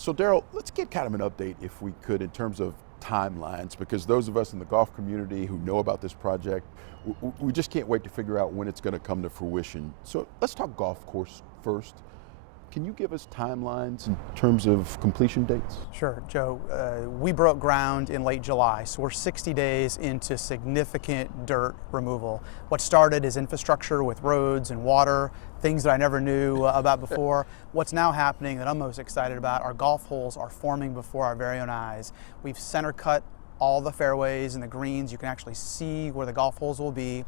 So Darrell, let's get kind of an update, if we could, in terms of timelines, because those of us in the golf community who know about this project, we just can't wait to figure out when it's going to come to fruition. So let's talk golf course first. Can you give us timelines in terms of completion dates? Sure, Joe. We broke ground in late July, so we're 60 days into significant dirt removal. What started as infrastructure with roads and water, things that I never knew about before. What's now happening that I'm most excited about, our golf holes are forming before our very own eyes. We've center cut all the fairways and the greens. You can actually see where the golf holes will be.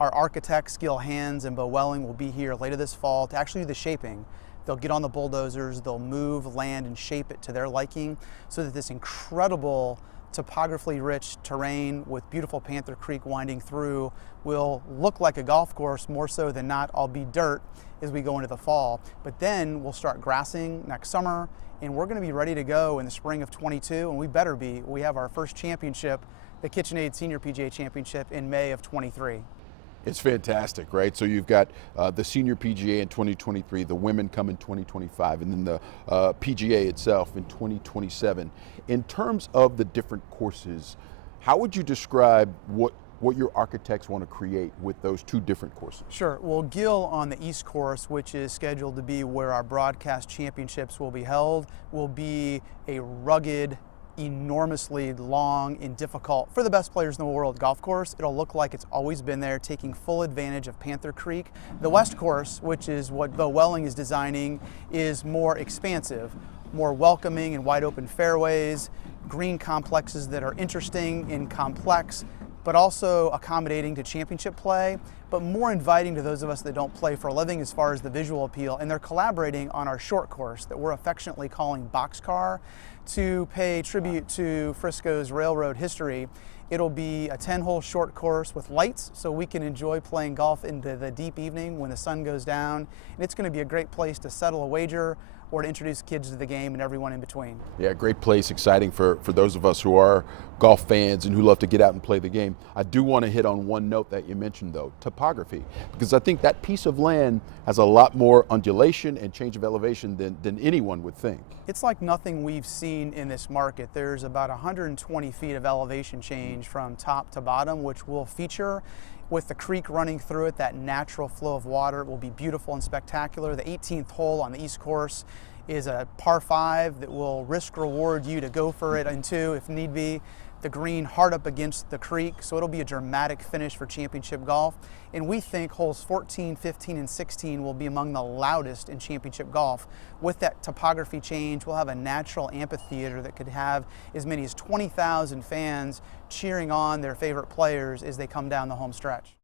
Our architects, Gil Hands and Bo Welling, will be here later this fall to actually do the shaping. They'll get on the bulldozers, they'll move land and shape it to their liking so that this incredible topographically rich terrain with beautiful Panther Creek winding through will look like a golf course more so than not. All be dirt as we go into the fall. But then we'll start grassing next summer, and we're going to be ready to go in the spring of 22, and we better be. We have our first championship, the KitchenAid Senior PGA Championship, in May of 23. It's fantastic, right? So you've got the Senior PGA in 2023, the women come in 2025, and then the PGA itself in 2027. In terms of the different courses, how would you describe what your architects want to create with those two different courses? Sure. Well, Gil on the East Course, which is scheduled to be where our broadcast championships will be held, will be a rugged, enormously long and difficult, for the best players in the world, golf course. It'll look like it's always been there, taking full advantage of Panther Creek. The West Course, which is what Bo Welling is designing, is more expansive, more welcoming and wide open fairways, green complexes that are interesting and complex, but also accommodating to championship play, but more inviting to those of us that don't play for a living as far as the visual appeal. And they're collaborating on our short course that we're affectionately calling Boxcar to pay tribute to Frisco's railroad history. It'll be a 10-hole short course with lights so we can enjoy playing golf into the deep evening when the sun goes down. And it's going to be a great place to settle a wager or to introduce kids to the game and everyone in between. Yeah, great place, exciting for those of us who are golf fans and who love to get out and play the game. I do want to hit on one note that you mentioned though, topography, because I think that piece of land has a lot more undulation and change of elevation than anyone would think. It's like nothing we've seen in this market. There's about 120 feet of elevation change from top to bottom, which will feature with the creek running through it. That natural flow of water will be beautiful and spectacular. The 18th hole on the East Course is a par 5 that will risk reward you to go for it into if need be. The green hard up against the creek, so it'll be a dramatic finish for championship golf. And we think holes 14, 15, and 16 will be among the loudest in championship golf. With that topography change, we'll have a natural amphitheater that could have as many as 20,000 fans cheering on their favorite players as they come down the home stretch.